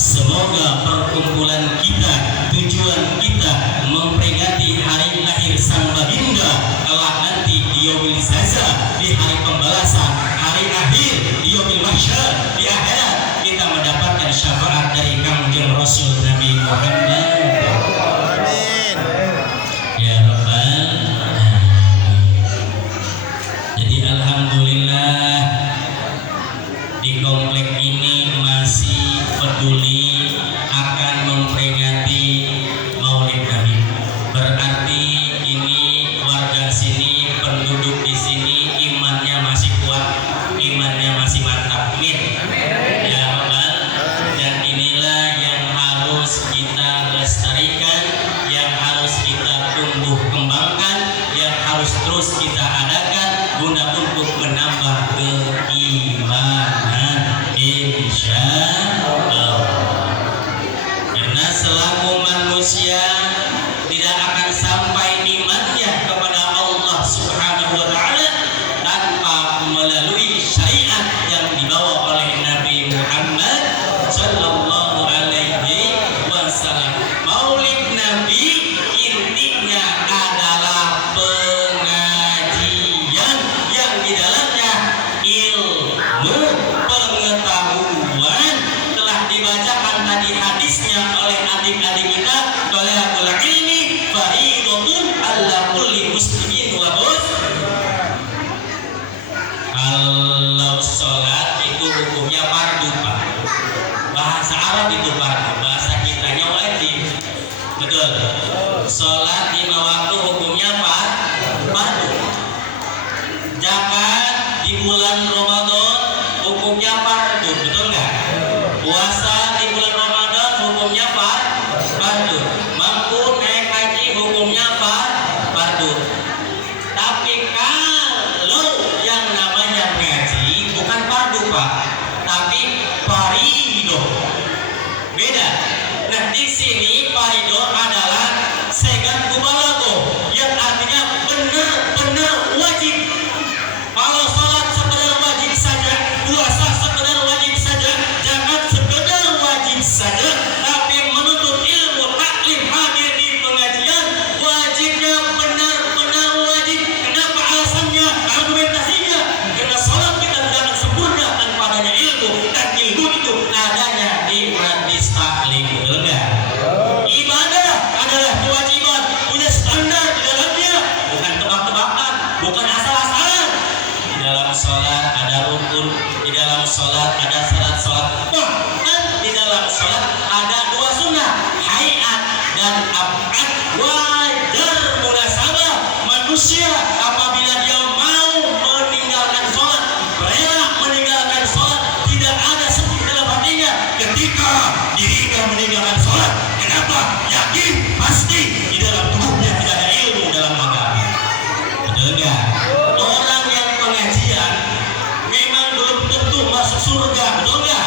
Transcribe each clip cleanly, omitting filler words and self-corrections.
Semoga perkumpulan kita, tujuan kita berarti ini warga sini, penduduk di sini imannya masih kuat, imannya masih mantap. Amin. Ya Rabbal. Dan inilah yang harus kita lestarikan, yang harus kita tumbuh kembangkan, yang harus terus kita adakan guna untuk menambah keimanan, insya Allah. Karena selaku manusia tidak akan sampai imannya kepada Allah Subhanahu wa Ta'ala tanpa melalui syariat yang dibawa oleh Nabi Muhammad Sallallahu Alaihi Wasallam. Maulid Nabi intinya adalah pengajian yang di dalamnya ilmu pengetahuan. Telah dibacakan tadi hadisnya oleh adik-adik kita, thalabul ilmi fariidatun 'ala kulli muslimin wa muslimat. Kalau sholat itu hukumnya fardu, Pak. Bahasa Arab itu fardu, bahasa kitanya wajib. Betul. Sholat 5 waktu hukumnya fardu. Zakat di bulan Ramadan hukumnya fardu, betul nggak? Puasa di bulan Ramadan hukumnya fardu. Mampu naik haji hukumnya fardu. Tapi kalau yang namanya ngaji bukan fardu, Pak, tapi fariidah. Beda. Nah, di sini fariidah adalah segan mubalaghah, yang artinya benar-benar wajib. Kalau sholat sekedar wajib saja, puasa sekedar wajib saja, zakat sekedar wajib saja, tapi menuntut ilmu taklim hadir di pengajian wajibnya benar-benar wajib. Kenapa alasannya? Argumentasinya karena sholat kita tidak akan sempurna tanpa adanya ilmu, dan ilmu itu adanya di majlis taklim, betul nggak? Ibadah adalah kewajiban, punya standar di dalamnya, bukan tebak-tebakan, bukan asal-asalan. Di dalam sholat ada rukun, di dalam sholat ada syarat sholat, bahkan di dalam sholat ada 2 sunnah, hayat dan abad. Wajar munasabah manusia apabila dia mau meninggalkan sholat, rela meninggalkan sholat, tidak ada seperti dalam hatinya ketika dirinya meninggalkan sholat. Kenapa? Yakin pasti di dalam tubuhnya tidak ada ilmu dalam agama. Betul nggak? Orang yang pengajian memang belum tentu masuk surga, betul nggak?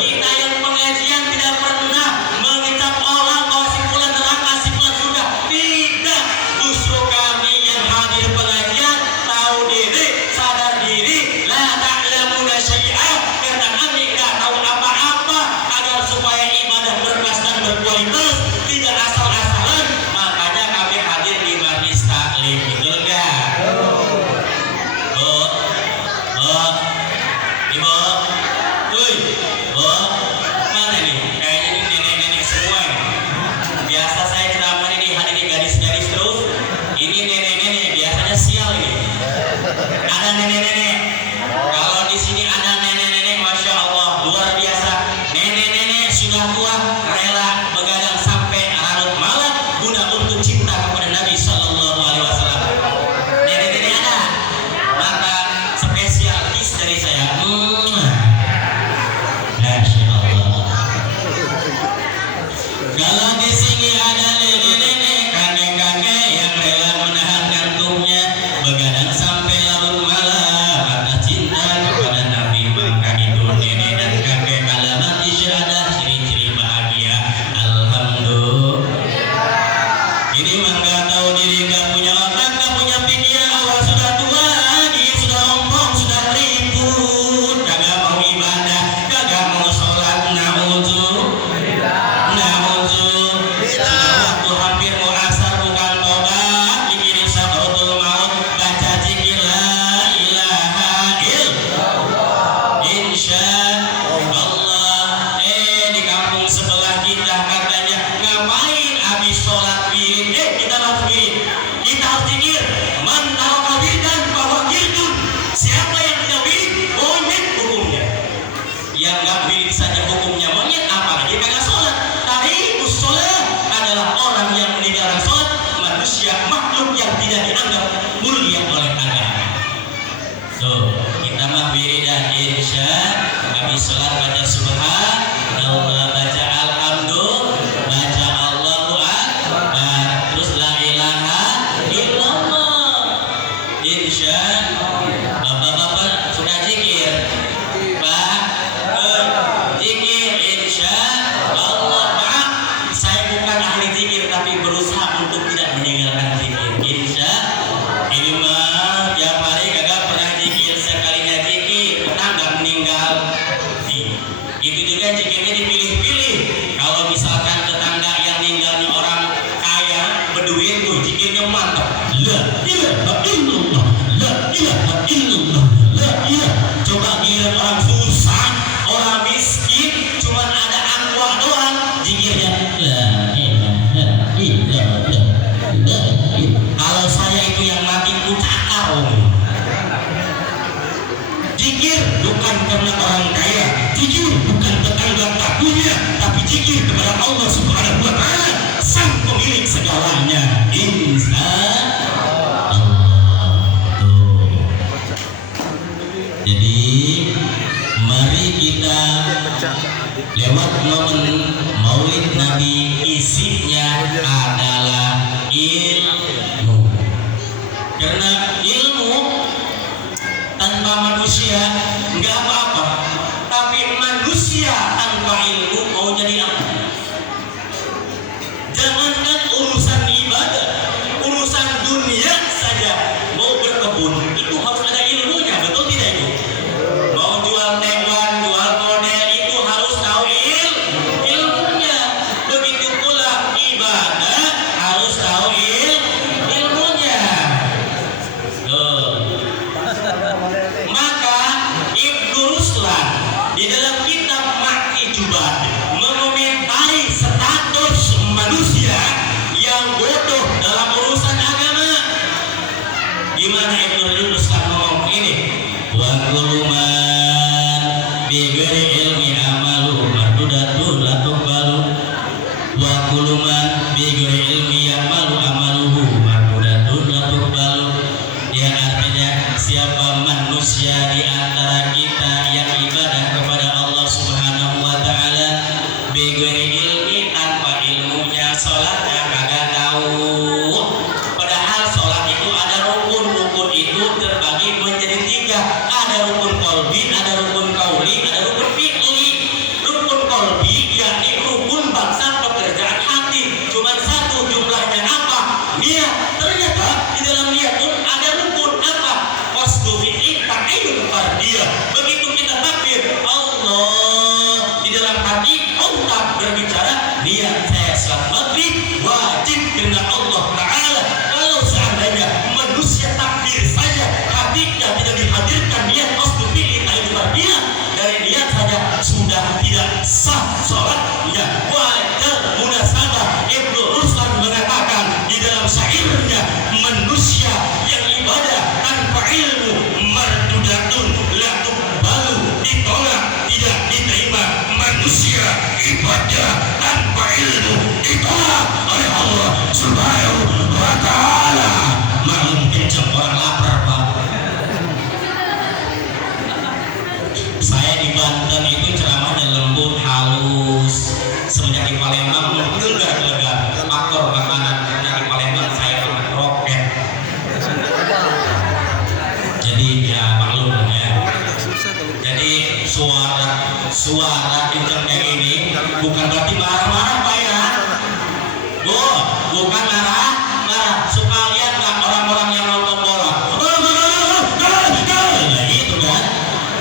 Kita yang pengajian tidak pernah mengecap orang bahwa si fulan neraka. meninggalkan zikir. Insya ini mah tiap hari kagak pernah zikir, sekalinya zikir tetangga meninggal. Itu juga zikirnya dipilih-pilih. Kalau misalkan tetangga yang meninggalnya orang kaya berduit tuh zikirnya mantap. La ilaha illallah, la ilaha illallah, la ilaha. Coba giliran orang susah, orang miskin, cuman ada angwa doang zikirnya la ilaha illallah. Kalau saya itu yang mati ku cakar. Zikir bukan karena orang kaya, zikir bukan tetangga tak punya, tapi zikir kepada Allah Subhanahu wa Ta'ala, sang pemilik segalanya. Insya Allah. Jadi mari kita lewat momen Maulid Nabi, isinya adalah ilmu. Karena ilmu tanpa manusia nggak apa-apa, tapi manusia tanpa ilmu mau jadi apa? Jangankan urusan ibadah, urusan dunia saja, mau berkebun itu harus ada ilmunya, betul tidak itu? Mau jual tewan, jual model itu harus tahu ilmunya. Begitu pula ibadah harus tahu ilmunya. Maka Ibnu Ruslan di dalam kitab Ma'ijubat mengomentari status manusia yang bodoh dalam urusan agama. Gimana Ibnu Ruslan ngomong ini? Wa kullu man bi ghairi ilmi amalu mardudatun la tuqbalu. Wa kullu man bi ghairi ilmi amaluhu mardudatun la tuqbalu. Ya, artinya siapa manusia di antara kita yang ibadah kepada Allah Subhanahu wa Ta'ala begeri ilmi, tanpa ilmunya sholatnya kagak tahu. Padahal sholat itu ada rukun itu terbagi menjadi 3. Ada rukun qalbi, ada rukun qauli, ada rukun fi'li. Rukun qalbi yakni rukun bangsa pekerjaan hati, cuman satu jumlahnya apa? Niat. Ternyata di dalam niat pun ada rukun apa? Wasdu fi'li ta'ayyun fardiyah. Begitu kita takbir Allah, di dalam hati Allah berbicara, niat saya salat maghrib wajib karena Allah Ta'ala. Kalau seandainya manusia takbir saja hatinya tidak dihadirkan niat wasdu fi'li ta'ayyun fardiyah, dari niat saja sudah tidak sah sholatnya. Wajar munasabah Ibnu Ruslan mengatakan di dalam syairnya, manusia yang ibadah tanpa ilmu mardudatun la tuqbalu, ditolak, tidak diterima. Manusia ibadah tanpa ilmu ditolak oleh Allah Subhanahu wa Ta'ala. Maklum kencang orang lapar, Pak. Saya di Banten itu ceramahnya lembut halus. Semenjak di Palembang lega-lega aktor makanan, karena di Palembang saya makan roket. Jadi ya maklum ya. Jadi suara kencang kayak ini bukan berarti marah-marah, Pak ya. Bukan marah. Suka lihat nggak orang-orang yang nonton bola? Nah, itu kan.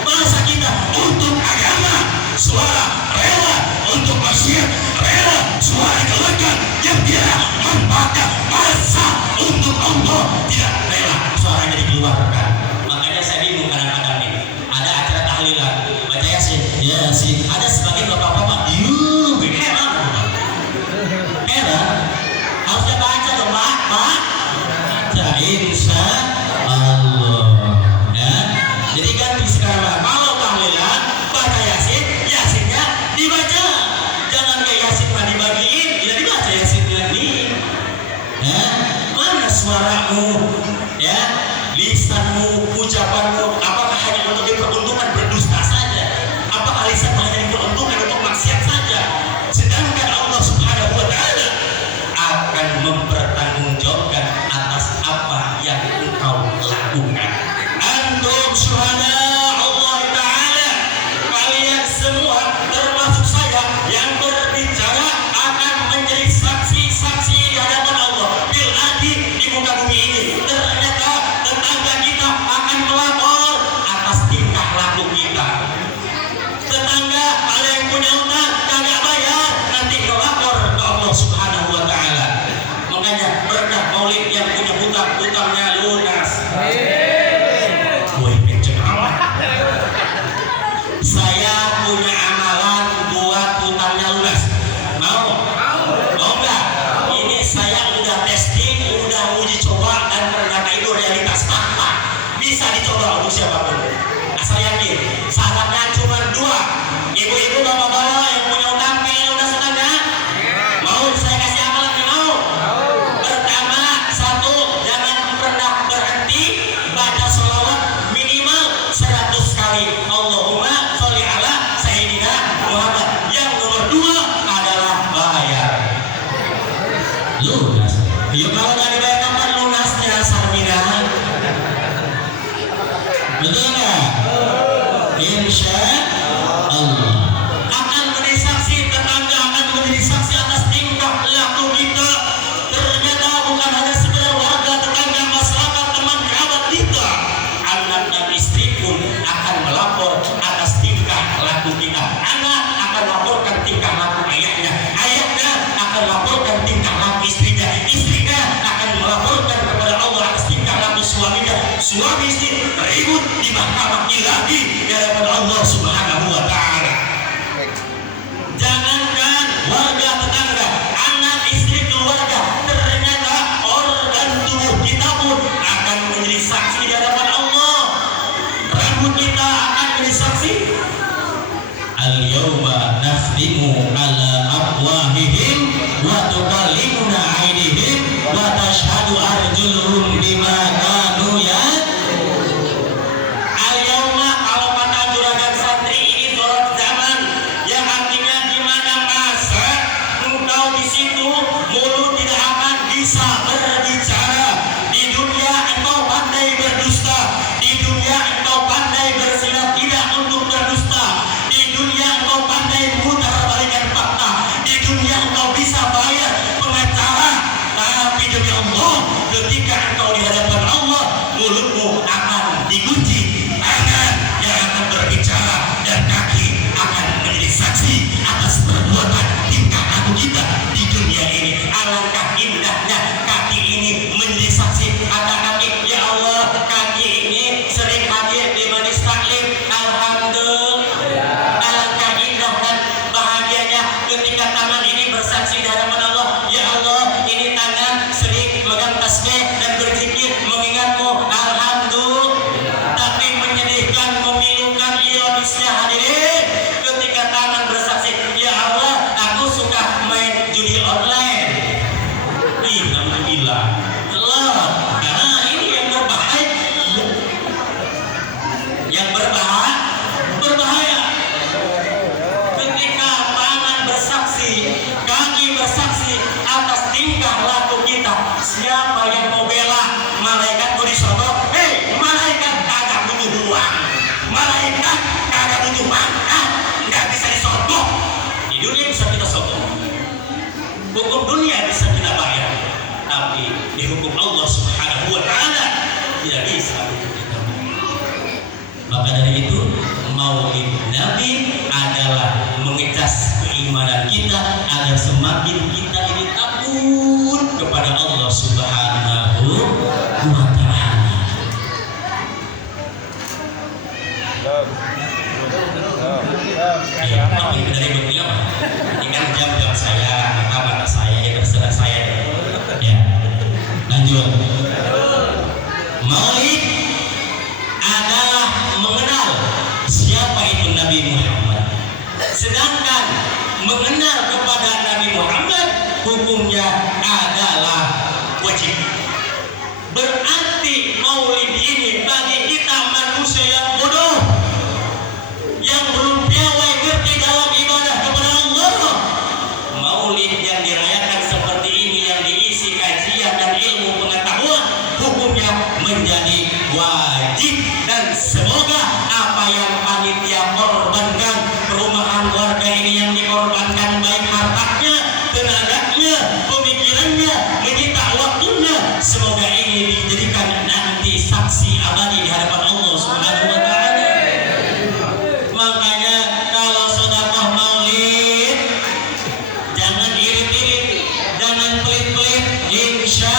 Masa kita untuk agama suara rela, untuk maksiat rela suara kelekan yang dia membakar masa untuk Allah tidak rela suaranya dikeluarkan. Makanya saya bingung kadang-kadang nih, ada acara tahlilan baca yasin, ada sebagian bapak-bapak harusnya baca dong, Pak. Baca insya Allah ya. Jadi ganti sekarang, kalau tahlilan baca yasinnya dibaca, jangan kayak yasin mah dibagiin, ya dibaca yasinnya nih ya. Mana suaramu ya, lisanmu, ucapanmu, apakah hanya untuk diperuntukkan berdusta saja? Apakah lisan hanya diperuntukkan untuk maksiat saja? Sedangkan Allah Subhanahu wa Ta'ala akan mempertanggungjawabkan atas apa yang engkau lakukan. Antum syuhada Allah Ta'ala, kalian semua termasuk saya yang berbicara akan menjadi saksi-saksi di hadapan Allah. Bil arti uji coba dan ternyata itu realitas fakta. Bisa dicoba untuk siapapun. Asal yakin. Syaratnya cuma dua. Ibu-ibu, bapak-bapak yang punya utang kayaknya udah senang ya? Mau saya kasih amalan yang mau? Pertama, satu, jangan pernah berhenti baca sholawat minimal 100 kali. Allahumma sholli ala Sayyidina Muhammad. Yang nomor dua adalah bayar. Lunas. Yuk, kalau nggak dibayar kapan lunasnya, Sarmina? Betul nggak? Insya Allah akan menjadi saksi, tetangga akan menjadi saksi atas tingkah laku kita. Ternyata bukan hanya sekedar warga, tetangga, masyarakat, teman, kerabat kita, anak dan istri pun akan melapor atas tingkah laku kita. Anak akan laporkan tingkah laku ayahnya, ayahnya akan laporkan tingkah laku istrinya, istrinya akan melaporkan kepada Allah atas tingkah laku suaminya. Suami istri ribut di mahkamah ilahi di hadapan Allah Subhanahu wa Ta'ala. Jangankan warga, tetangga, anak, istri, keluarga, ternyata organ tubuh kita pun akan menjadi saksi di hadapan Allah. Rambut kita akan menjadi saksi. Al-yawma nakhtimu ala afwahihim wa tukallimuna aydihim wa tashhadu arjuluhum bima kanu Al-yawma, kalau kata juragan santri, ini dorot zaman, yang artinya di mana masa engkau di situ mulut tidak akan bisa berbicara. Di dunia engkau pandai berdusta, di dunia engkau pandai bersilat tidak untuk berdusta, di dunia engkau pandai memutar balikan fakta, di dunia engkau bisa bayar pengacara. Tapi demi Allah, ketika engkau di hadapan Allah, mulutmu akan dikunci, tangan yang akan berbicara, dan kaki akan menjadi saksi atas perbuatan tingkah laku kita di dunia ini. Alangkah indahnya kaki ini menjadi saksi. Kata kaki, ya Allah, kaki ini sering hadir di majelis taklim. Alhamdulillah. Alangkah indah dan bahagianya ketika tangan ini bersaksi di hadapan Allah. Ya Allah, ini tangan sering megang tasbih dan berzikir mengingatmu. Alhamdulillah. Tapi menyedihkan, memilukan, ironisnya hadirin, ketika tangan bersaksi, ya Allah, aku suka main judi online. Alhamdulillah. Allah, karena ini yang berbahaya, yang berbahaya. Ketika tangan bersaksi, kaki bersaksi atas tingkah laku kita, siapa yang mau bela? Malaikat mau disodok? Hei, malaikat kagak butuh uang, malaikat kagak butuh makan, nggak bisa disodok. Di dunia bisa kita sodok, hukum dunia bisa kita bayar, tapi di hukum Allah Subhanahu wa Ta'ala tidak bisa kita bayar. Maka dari itu, Maulid Nabi adalah mengecas keimanan kita agar semakin kita ini takut kepada Allah Subhanahu wa Ta'ala. Tapi dari bukti apa? Ini kan jam saya, mata saya, ya terserah saya. Ya, lanjut. Maulid adalah mengenal siapa itu Nabi Muhammad. Sedangkan mengenal kepada Nabi Muhammad hukumnya adalah wajib. Berarti Maulid ini bagi kita manusia yang bodoh, yang belum piawai ngerti dalam ibadah kepada Allah. Maulid yang dirayakan seperti ini, yang diisi kajian dan ilmu pengetahuan, hukumnya menjadi wajib. Dan semoga apa yang panitia korbankan, perumahan warga ini yang dikorbankan, baik hartanya, tenaganya, pemikirannya, menyita waktunya, semoga ini dijadikan nanti saksi abadi di hadapan Allah Subhanahu wa Ta'ala. Makanya kalau sedekah Maulid, jangan irit-irit, jangan pelit-pelit. Insya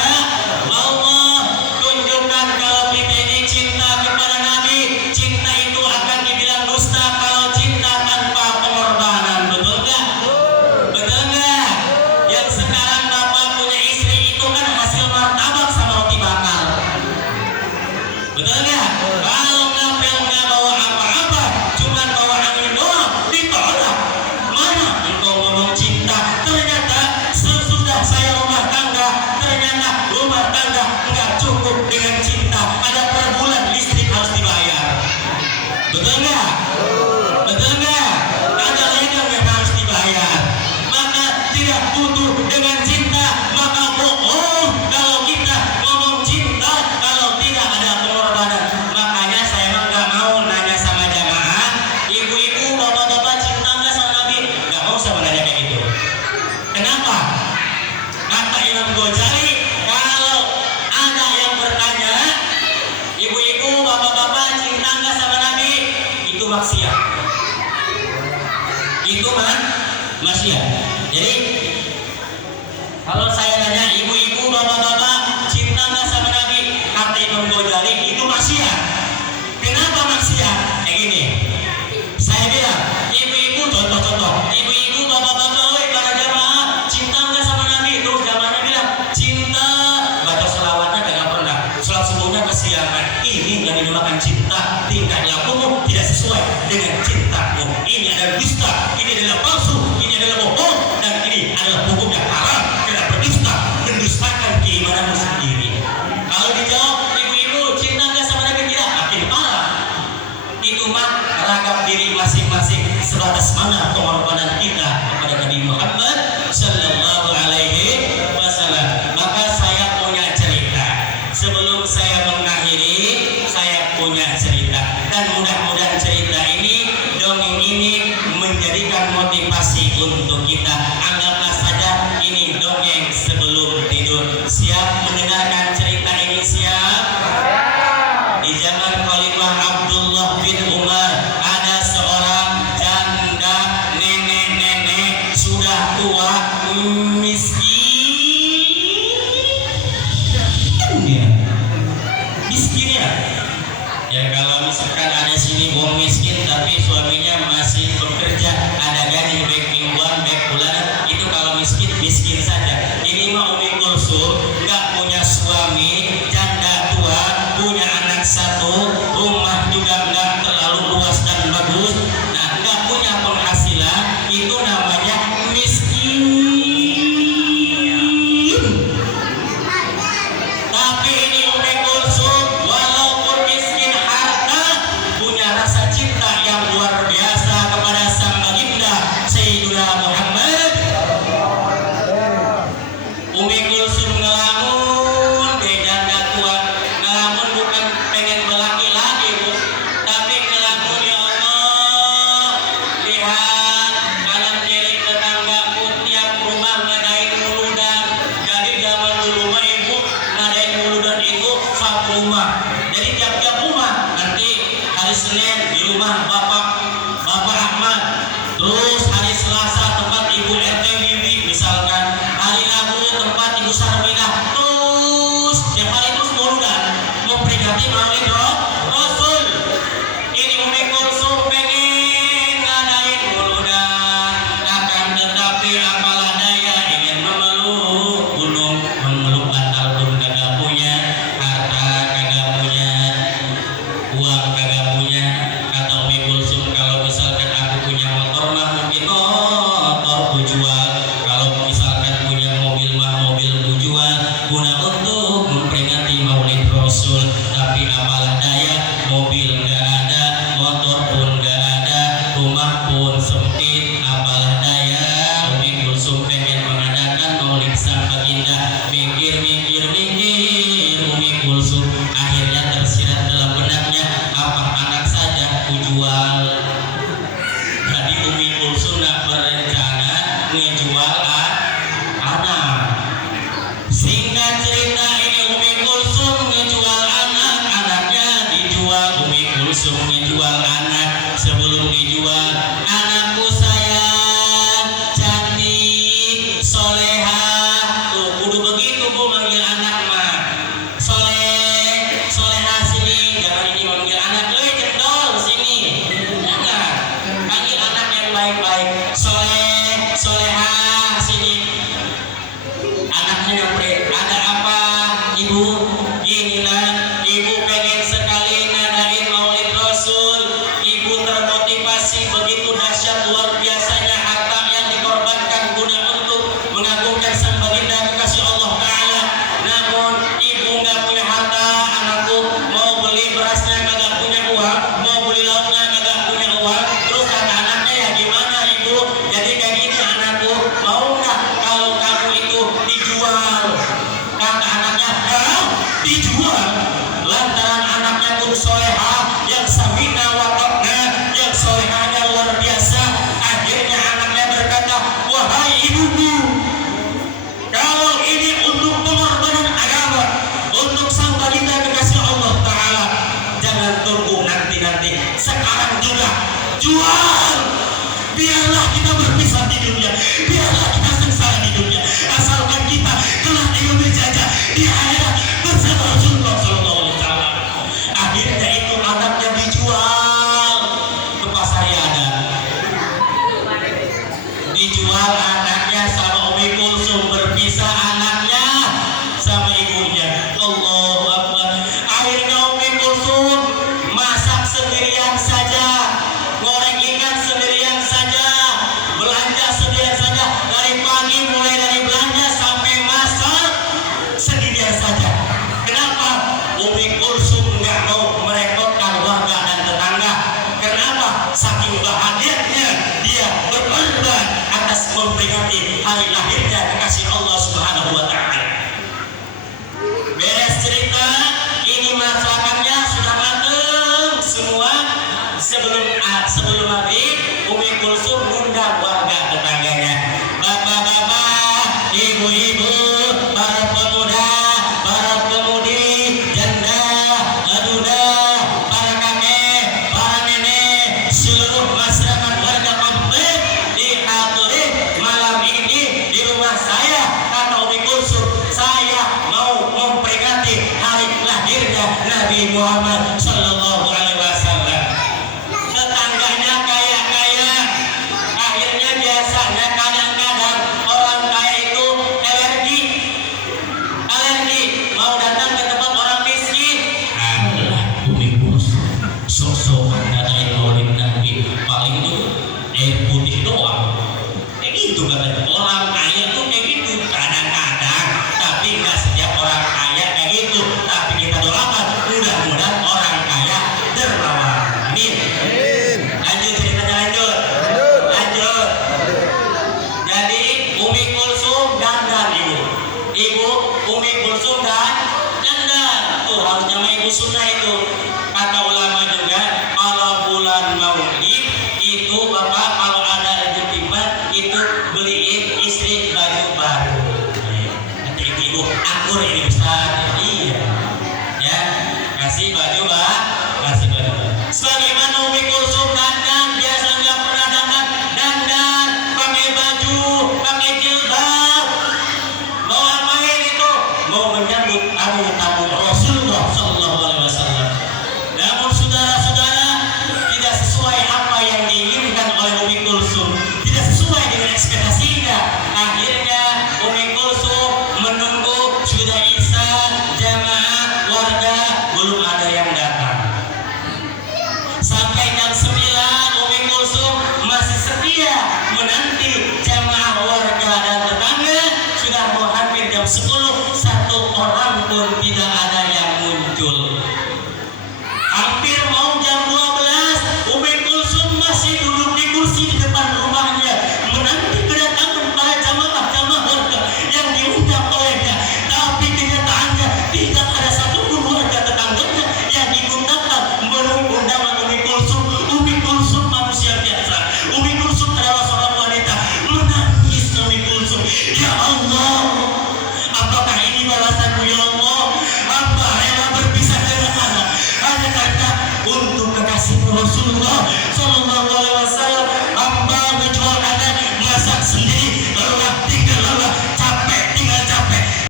Allah tunjukkan kalau kita ini cinta kepada Nabi. Cinta itu akan dibilang dusta kalau cinta tanpa pengorbanan. Betul nggak? Betul nggak? Yang sekarang bapak punya istri itu kan hasil martabak sama maksiat. Jadi kalau saya tanya ibu-ibu, bapak-bapak, cinta nggak sama Nabi? Kata Imam Ghazali itu maksiat. Kenapa maksiat? Kayak gini. Saya bilang, ibu-ibu, contoh-contoh, ibu-ibu, bapak-bapak, woi para jamaah, cinta nggak sama Nabi? Terus zamannya bilang cinta, baca selawatnya nggak pernah, sholat subuhnya kesiangan. Ini nggak dinamakan cinta, tingkah lakumu tidak sesuai dengan cintamu. Ini adalah dusta, ini adalah palsu, ini adalah bohong, dan ini adalah hukumnya haram. Karena berdusta, mendustakan keimananmu sendiri. Kalau dijawab ibu-ibu, cinta nggak sama Nabi? Tidak, makin parah. Itu mah ragam diri masing-masing sebatas mana pengorbanan kita kepada Nabi Muhammad Sallallahu Alaihi Wasallam. Maka saya punya cerita. Sebelum saya mengakhiri, saya punya cerita. Dan mudah-mudahan cerita ini, dongeng ini menjadikan motivasi untuk kita. Anggaplah saja ini dongeng sebelum tidur. Siap mendengarkan cerita ini? Siap? Di zaman Khalifah Abdullah bin Umar ada seorang janda nenek-nenek sudah tua miskin ya. Ya kalau misalkan ada sini wong miskin tapi suaminya masih bekerja, ada gaji baik mingguan baik bulanan, itu kalau miskin saja. Ini mah Umi Kulsum nggak punya suami, janda tua, punya anak satu, rumah juga nggak terlalu luas dan bagus, nah nggak punya penghasilan, itu namanya miskin. Tapi ini Umi Kulsum walaupun miskin harta, punya rasa cinta yang luar biasa kepada sang baginda Sayyidina Muhammad. Umi Kulsum ngelamun ke janda tua, ngelamun bukan pengen berlaki-laki bu, tapi ngelamun ya Allah, lihat kanan kiri tetanggaku tiap rumah ngadain muludan. Jadi zaman dulu mah ibu ngadain muludan itu satu rumah, jadi tiap-tiap rumah. Nanti hari Senin di rumah Bapak Ahmad, terus hari Selasa tempat Ibu RT Wiwi misalkan, hari Rabu tempat Ibu Sarminah, terus tiap hari terus muludan memperingati Maulid Rasul. Ini Umi Kulsum pengen ngadain muludan, akan tetapi apalah daya, ingin memeluk gunung, memeluk bantal pun kagak punya, harta kagak punya, uang kagak punya. Kata Umi Kulsum, kalau misalkan aku punya motor mah mungkin motor ku jual, kalau misalkan punya mobil mah mobil ku jual, guna untuk memperingati Maulid Rasul. Tapi apalah daya, mobil nggak ada, motor pun nggak ada, rumah pun sempit. Apalah daya, Umi Kulsum pengen mengadakan Maulid sang baginda. Mikir Umi Kulsum, akhirnya tersirat dalam benaknya, apa anak saja ku jual. Jadi Umi Kulsum nak berencana ngejual anak. Singkat cerita, ini Umi Kulsum ngejual anak, anaknya dijual. Umi Kulsum ngejual anak. Sebelum dijual, anakku sayang, cantik, soleha. Tuh kudu begitu bu manggil anak mah. Soleha sini, jangan ini manggil anak, jendol sini. Jangan, panggil anak yang baik-baik. Soleha sini. Anaknya nyamperin, ada apa ibu? Inilah ibu pengen sekali ngadain Maulid Rasul. Ibu termotivasi begitu dahsyat luar biasanya harta yang dikorbankan guna untuk mengagungkan sang baginda kekasih Allah Ta'ala. Namun ibu nggak punya harta, anakku mau beli berasnya kagak punya uang, mau beli lauknya kagak punya uang. Terus kata anaknya, ya gimana ibu? Jadi kayak gini anakku, mau nggak kalau kamu itu dijual? Kata anaknya, dijual? Lantaran anaknya pun soleha, yang samina wa ta'na, yang solehanya luar biasa. Akhirnya anaknya berkata, wahai ibuku, kalau ini untuk pengorbanan agama, untuk sang baginda kekasih Allah Ta'ala, jangan tunggu nanti-nanti, sekarang juga jual. Biarlah kita berpisah di dunia, cerita ini masakannya sudah mateng semua. Sebelum maghrib Umi Kulsum ngundang warga tetangganya, bapak-bapak, ibu-ibu, para pemuda, para pemudi, janda, duda, para kakek, para nenek, seluruh masyarakat warga komplek dihadiri malam ini di rumah saya. Kata Umi Kulsum, saya mau memperingati hari lahirnya Nabi Muhammad Sallallahu Alaihi Wasallam. Tetangganya kaya-kaya, akhirnya biasanya kadang-kadang orang kaya itu alergi mau datang ke tempat orang miskin. Alah, Umi Kulsum, sok-sokan ngadain maulid Nabi, paling itu air putih doang. Kayak gitu katanya, orang kaya tuh kayak gitu kadang-kadang, tapi nggak setiap orang kaya kayak gitu. Tapi kita doakan mudah-mudahan orang kaya dermawan. Amin. Lanjut ceritanya, lanjut. Jadi Umi Kulsum dandan ibu Umi Kulsum dandan tuh harusnya mah ibu sunnah itu. Kata ulama juga kalau bulan Maulid itu bapak kalau ada rezeki itu beliin istri baju baru. Kata ibu akur ini besar. Iya ya, kasih baju kasih baju. Sebagaimana Umi Kulsum dandan biasa nggak pernah dandan pakai baju, pakai jilbab. Mau apain itu? Mau menyambut tamu Rasulullah Sallallahu Alaihi Wasallam. Namun saudara-saudara, tidak sesuai apa yang diinginkan oleh Umi Kulsum, tidak sesuai dengan ekspektasinya. Akhirnya Umi Kulsum menunggu sudah Isya, jamaah warga belum ada yang datang. Sampai jam 9 Umi Kulsum masih setia menanti jamaah warga dan tetangga. Sudah mau hampir jam 10, satu orang pun tidak ada yang muncul. Hampir